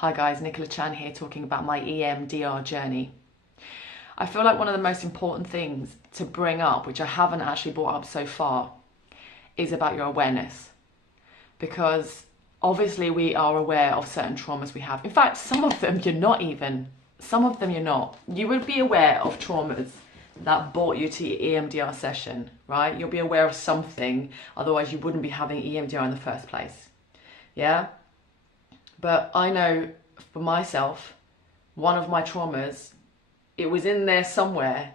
Hi guys, Nicola Chan here talking about my EMDR journey. I feel like one of the most important things to bring up, which I haven't actually brought up so far, is about your awareness. Because obviously we are aware of certain traumas we have. In fact, some of them you're not even. Some of them you're not. You would be aware of traumas that brought you to your EMDR session, right? You'll be aware of something, otherwise you wouldn't be having EMDR in the first place. Yeah? But I know for myself, one of my traumas, it was in there somewhere,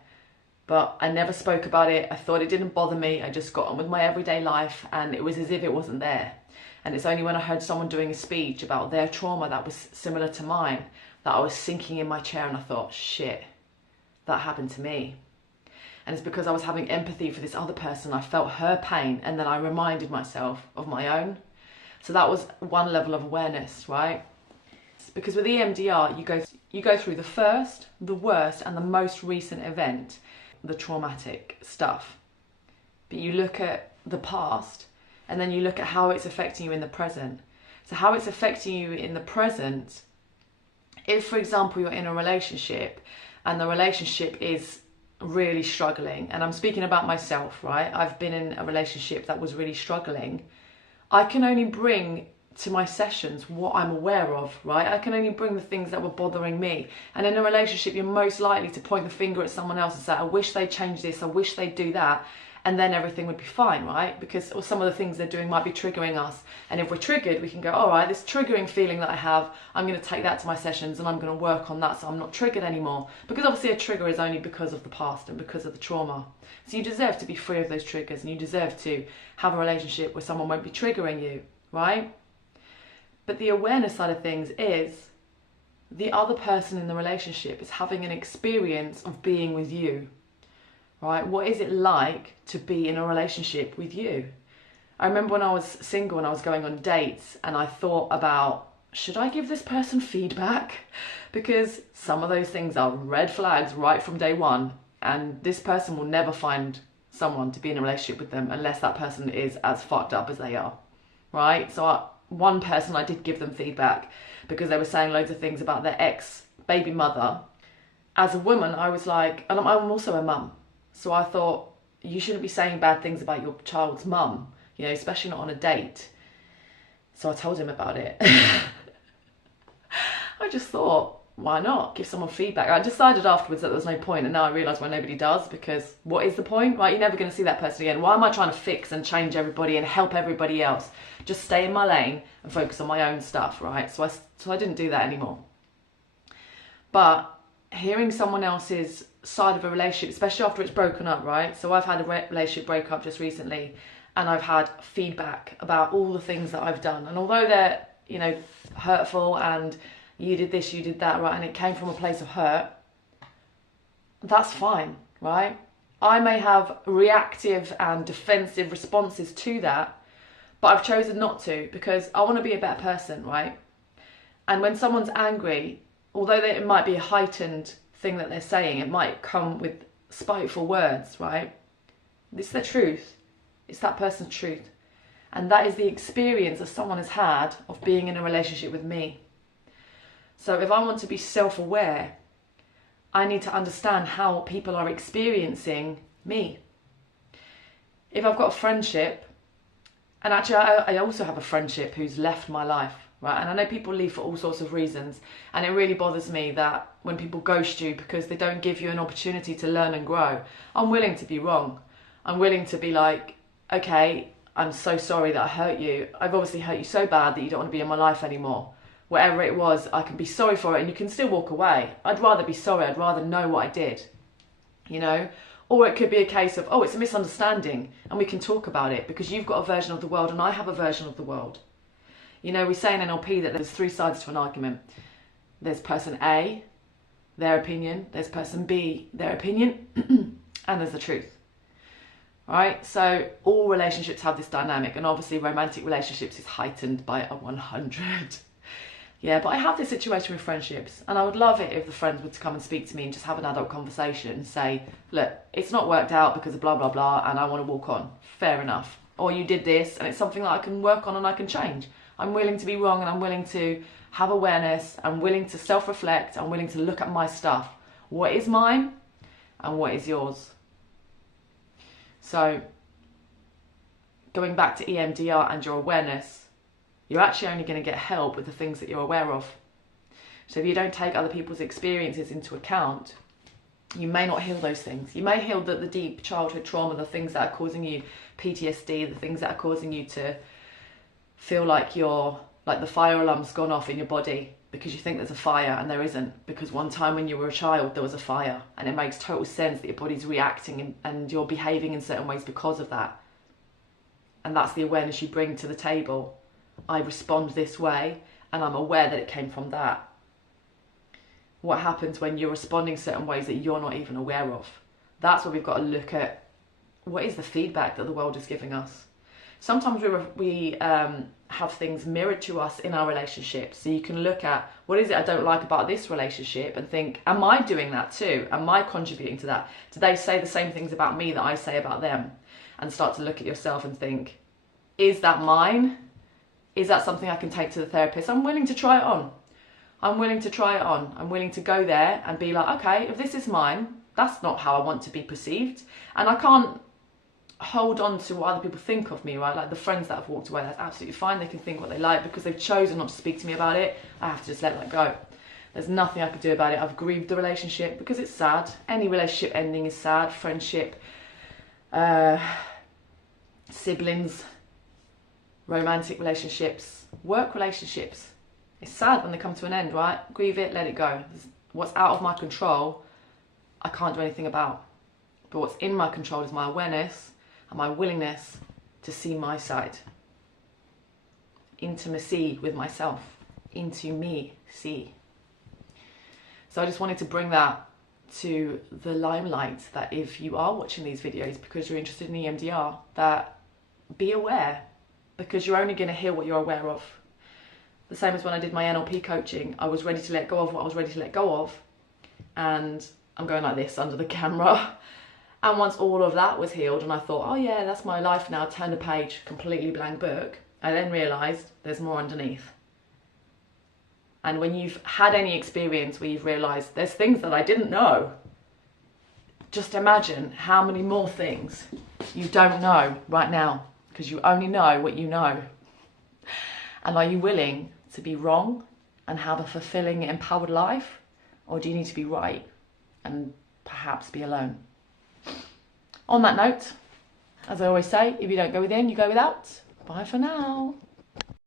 but I never spoke about it. I thought it didn't bother me. I just got on with my everyday life and it was as if it wasn't there. And it's only when I heard someone doing a speech about their trauma that was similar to mine that I was sinking in my chair and I thought, shit, that happened to me. And it's because I was having empathy for this other person. I felt her pain and then I reminded myself of my own. So that was one level of awareness, right? Because with EMDR, you go through the first, the worst, and the most recent event, the traumatic stuff. But you look at the past, and then you look at how it's affecting you in the present. So how it's affecting you in the present, if, for example, you're in a relationship, and the relationship is really struggling, and I'm speaking about myself, right? I've been in a relationship that was really struggling. I can only bring to my sessions what I'm aware of, right? I can only bring the things that were bothering me. And in a relationship, you're most likely to point the finger at someone else and say, I wish they'd change this, I wish they'd do that, and then everything would be fine, right? Because or some of the things they're doing might be triggering us. And if we're triggered, we can go, all right, this triggering feeling that I have, I'm going to take that to my sessions and I'm going to work on that so I'm not triggered anymore. Because obviously a trigger is only because of the past and because of the trauma. So you deserve to be free of those triggers and you deserve to have a relationship where someone won't be triggering you, right? But the awareness side of things is the other person in the relationship is having an experience of being with you. Right? What is it like to be in a relationship with you? I remember when I was single and I was going on dates and I thought about, should I give this person feedback? Because some of those things are red flags right from day one, and this person will never find someone to be in a relationship with them unless that person is as fucked up as they are. Right? So one person I did give them feedback because they were saying loads of things about their ex-baby mother. As a woman, I was like, and I'm also a mum. So I thought, you shouldn't be saying bad things about your child's mum, you know, especially not on a date. So I told him about it. I just thought, why not give someone feedback? I decided afterwards that there was no point, and now I realise why nobody does, because what is the point, right? You're never going to see that person again. Why am I trying to fix and change everybody and help everybody else? Just stay in my lane and focus on my own stuff, right? So I didn't do that anymore. But hearing someone else's side of a relationship, especially after it's broken up, right? So I've had a relationship break up just recently and I've had feedback about all the things that I've done. And although they're, you know, hurtful and you did this, you did that, right? And it came from a place of hurt, that's fine, right? I may have reactive and defensive responses to that, but I've chosen not to because I want to be a better person, right? And when someone's angry, although it might be a heightened thing that they're saying, it might come with spiteful words, right? It's their truth. It's that person's truth. And that is the experience that someone has had of being in a relationship with me. So if I want to be self-aware, I need to understand how people are experiencing me. If I've got a friendship, and actually I also have a friendship who's left my life, right? And I know people leave for all sorts of reasons, and it really bothers me that when people ghost you because they don't give you an opportunity to learn and grow. I'm willing to be wrong. I'm willing to be like, okay, I'm so sorry that I hurt you. I've obviously hurt you so bad that you don't want to be in my life anymore. Whatever it was, I can be sorry for it and you can still walk away. I'd rather be sorry. I'd rather know what I did, you know? Or it could be a case of, oh, it's a misunderstanding and we can talk about it because you've got a version of the world and I have a version of the world. You know, we say in NLP that there's three sides to an argument. There's person A, their opinion, there's person B, their opinion, and there's the truth. All right, so all relationships have this dynamic, and obviously romantic relationships is heightened by a 100. Yeah, but I have this situation with friendships, and I would love it if the friends would come and speak to me and just have an adult conversation and say, look, it's not worked out because of blah, blah, blah, and I want to walk on. Fair enough. Or you did this, and it's something that I can work on and I can change. I'm willing to be wrong, and I'm willing to have awareness. I'm willing to self-reflect. I'm willing to look at my stuff. What is mine and what is yours? So going back to EMDR and your awareness, you're actually only going to get help with the things that you're aware of. So if you don't take other people's experiences into account, you may not heal those things. You may heal the deep childhood trauma, the things that are causing you PTSD, the things that are causing you to feel like the fire alarm's gone off in your body because you think there's a fire and there isn't, because one time when you were a child there was a fire, and it makes total sense that your body's reacting and you're behaving in certain ways because of that. And that's the awareness you bring to the table. I respond this way and I'm aware that it came from that. What happens when you're responding certain ways that you're not even aware of? That's where we've got to look at what is the feedback that the world is giving us. Sometimes we have things mirrored to us in our relationships. So you can look at, what is it I don't like about this relationship, and think, am I doing that too? Am I contributing to that? Do they say the same things about me that I say about them? And start to look at yourself and think, is that mine? Is that something I can take to the therapist? I'm willing to try it on. I'm willing to try it on. I'm willing to go there and be like, okay, if this is mine, that's not how I want to be perceived. And I can't hold on to what other people think of me, right? Like the friends that have walked away, that's absolutely fine. They can think what they like because they've chosen not to speak to me about it. I have to just let that go. There's nothing I could do about it. I've grieved the relationship because it's sad. Any relationship ending is sad. Friendship, siblings, romantic relationships, work relationships. It's sad when they come to an end, right? Grieve it, let it go. What's out of my control, I can't do anything about. But what's in my control is my awareness and my willingness to see my side. Intimacy with myself. Into me, see. So I just wanted to bring that to the limelight, that if you are watching these videos because you're interested in EMDR, that be aware, because you're only going to hear what you're aware of. The same as when I did my NLP coaching, I was ready to let go of what I was ready to let go of. And I'm going like this under the camera. And once all of that was healed and I thought, oh yeah, that's my life now, turn the page, completely blank book, I then realised there's more underneath. And when you've had any experience where you've realised there's things that I didn't know, just imagine how many more things you don't know right now, because you only know what you know. And are you willing to be wrong and have a fulfilling, empowered life? Or do you need to be right and perhaps be alone? On that note, as I always say, if you don't go within, you go without. Bye for now.